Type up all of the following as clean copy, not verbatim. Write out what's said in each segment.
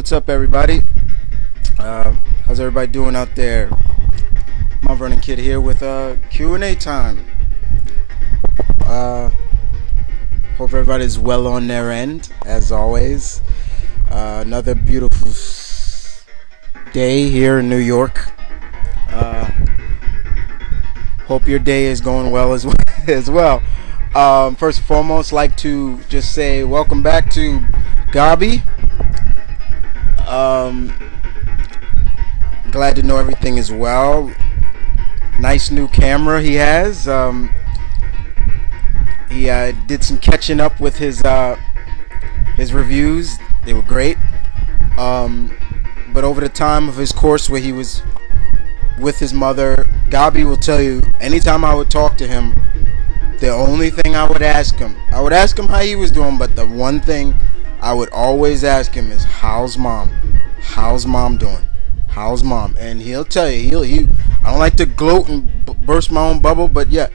What's up, everybody? How's everybody doing out there? Mount Vernon Kid here with Q&A time. Hope everybody's well on their end, as always. Another beautiful day here in New York. Hope your day is going well as well. First and foremost, like to just say welcome back to Gabi. Glad to know everything is well. Nice new camera he has. He did some catching up with his reviews. They were great. But over the time of his course where he was with his mother, Gabi will tell you, anytime I would talk to him, the only thing I would ask him how he was doing, but the one thing I would always ask him is, how's mom? How's mom doing? How's mom? And he'll tell you, I don't like to gloat and burst my own bubble, but yeah,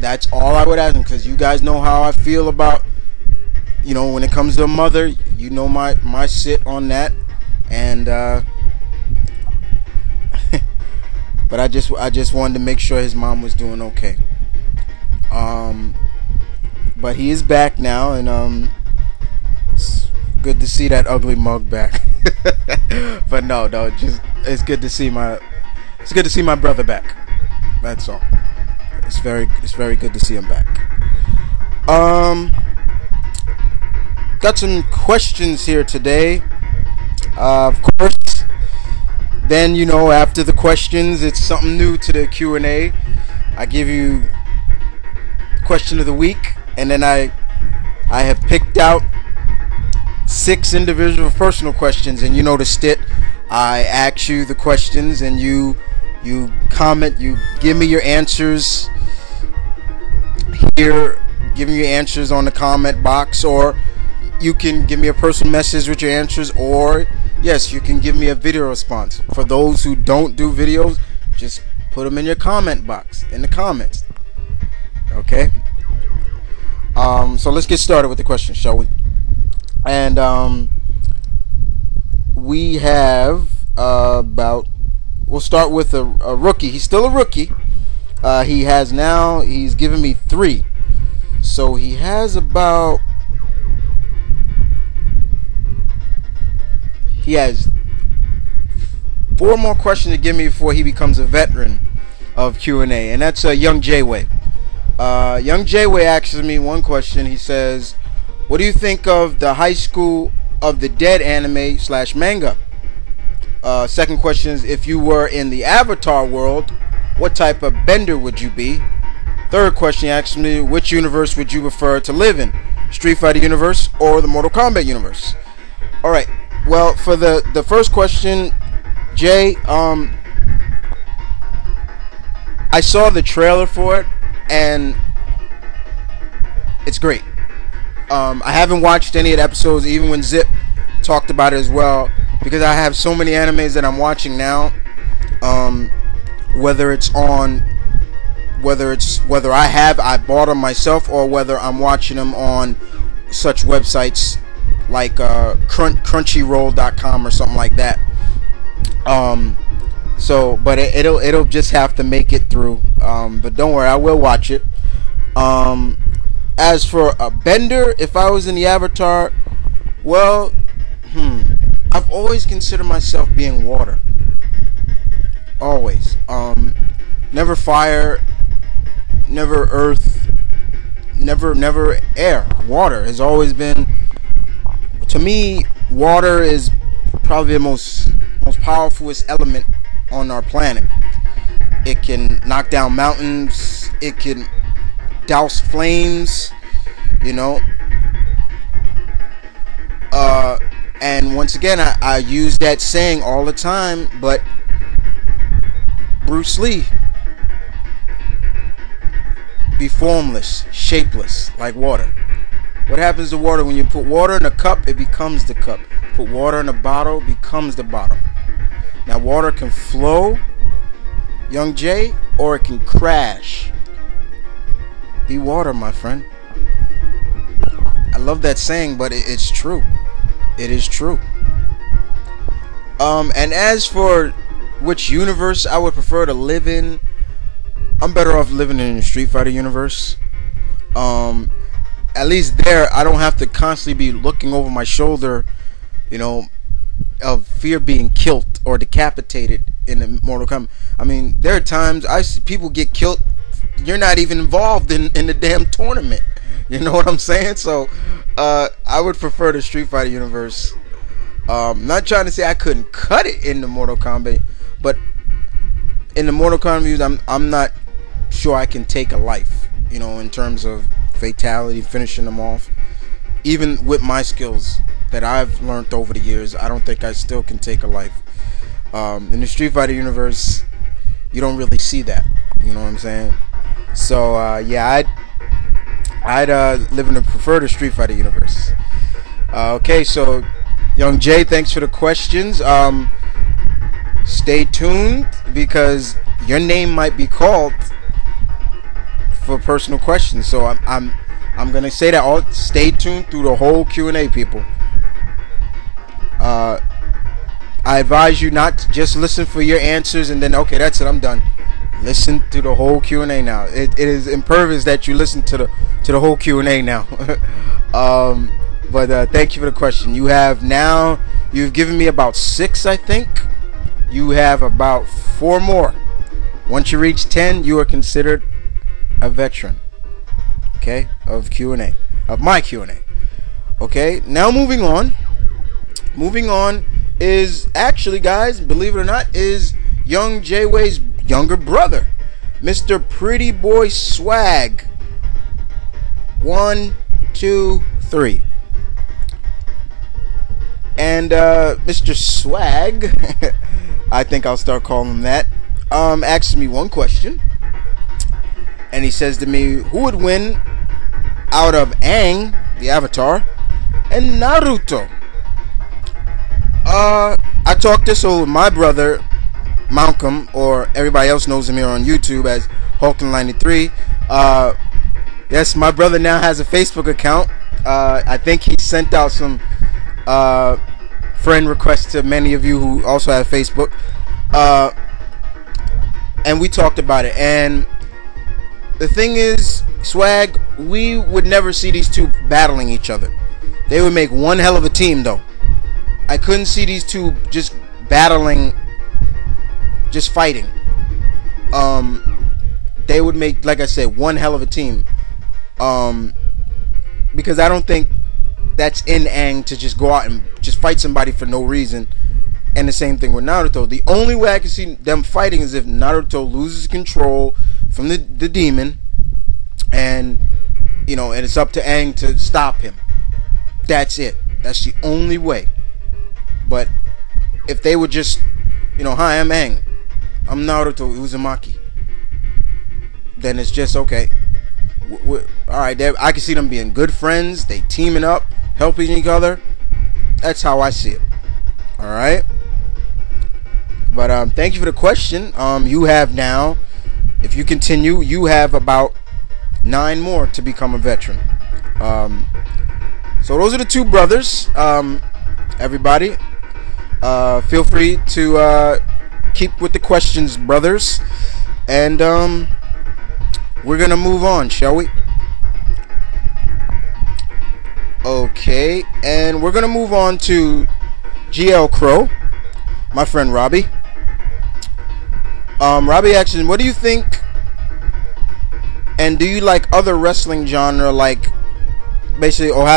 that's all I would ask him, because you guys know how I feel about, when it comes to a mother, my sit on that. And but I just wanted to make sure his mom was doing okay. But he is back now, and it's good to see that ugly mug back. But no, just it's good to see my brother back. That's all. It's very good to see him back. Got some questions here today. Of course, then after the questions, it's something new to the Q&A. I give you question of the week, and then I have picked out 6 individual personal questions, and the stit. I ask you the questions, and you comment, you give me your answers here, give me your answers on the comment box, or you can give me a personal message with your answers, or yes, you can give me a video response. For those who don't do videos, just put them in your comment box, in the comments. Okay? So let's get started with the questions, shall we? And we have we'll start with a rookie. He's still a rookie. He's given me 3. So he has he has 4 more questions to give me before he becomes a veteran of Q&A, and that's Young J-Way. Young J-Way asks me one question. He says, what do you think of the High School of the Dead anime / manga? Second question is, if you were in the Avatar world, what type of bender would you be? Third question asks me, which universe would you prefer to live in? Street Fighter universe or the Mortal Kombat universe? Alright, well, for the first question, Jay, I saw the trailer for it, and it's great. I haven't watched any of the episodes, even when Zip talked about it as well, because I have so many animes that I'm watching now. Whether I bought them myself, or whether I'm watching them on such websites like Crunchyroll.com or something like that. But it'll just have to make it through. But don't worry, I will watch it. As for a bender, if I was in the Avatar, well, I've always considered myself being water. Always. Never fire, never earth, never air. Water has always been, to me, water is probably the most powerfulest element on our planet. It can knock down mountains, it can douse flames, and once again, I use that saying all the time, but Bruce Lee, be formless, shapeless, like water. What happens to water? When you put water in a cup, it becomes the cup. Put water in a bottle, it becomes the bottle. Now, water can flow, Young Jay, or it can crash. Be water, my friend. I love that saying, but it's true. It is true. And as for which universe I would prefer to live in, I'm better off living in the Street Fighter universe. At least there, I don't have to constantly be looking over my shoulder, you know, of fear being killed or decapitated in the Mortal Kombat. I mean, there are times I see people get killed. You're not even involved in the damn tournament. You know what I'm saying? So, I would prefer the Street Fighter universe. Not trying to say I couldn't cut it in the Mortal Kombat, but in the Mortal Kombat, I'm not sure I can take a life. You know, in terms of fatality, finishing them off. Even with my skills that I've learned over the years, I don't think I still can take a life. In the Street Fighter universe, you don't really see that. You know what I'm saying? So yeah, I'd live in the prefer the Street Fighter universe. Okay, so Young Jay, thanks for the questions. Stay tuned because your name might be called for personal questions. So I'm gonna say that all. Stay tuned through the whole Q&A, people. I advise you not to just listen for your answers and then okay, that's it, I'm done. Listen to the whole Q&A now. It is imperative that you listen to the whole Q&A now. But thank you for the question. You've given me about 6, I think. You have about 4 more. Once you reach 10, you are considered a veteran, okay, of Q&A, of my Q&A. Okay, now moving on is actually, guys, believe it or not, is Young Jayway's younger brother, Mr. Pretty Boy Swag. 1, 2, 3. And Mr. Swag, I think I'll start calling him that, asks me one question. And he says to me, who would win out of Aang, the Avatar, and Naruto? I talked this over with my brother, Malcolm, or everybody else knows him here on YouTube as Hulk93. Yes, my brother now has a Facebook account. I think he sent out some friend requests to many of you who also have Facebook. And we talked about it. And the thing is, Swag, we would never see these two battling each other. They would make one hell of a team, though. I couldn't see these two just battling, just fighting. They would make, like I said, one hell of a team. Because I don't think that's in Aang to just go out and just fight somebody for no reason. And the same thing with Naruto. The only way I can see them fighting is if Naruto loses control from the demon, and you know, and it's up to Aang to stop him. That's it. That's the only way. But if they would just, you know, hi, I'm Aang, I'm Naruto Uzumaki, then it's just okay. Alright, I can see them being good friends. They teaming up, helping each other. That's how I see it. Alright. But thank you for the question. You have now, if you continue, you have about 9 more to become a veteran. So those are the two brothers. Everybody, feel free to keep with the questions, brothers. And we're gonna move on, shall we? Okay, and we're gonna move on to GL Crow, my friend Robbie. Robbie asks, what do you think, and do you like other wrestling genre, like basically Ohio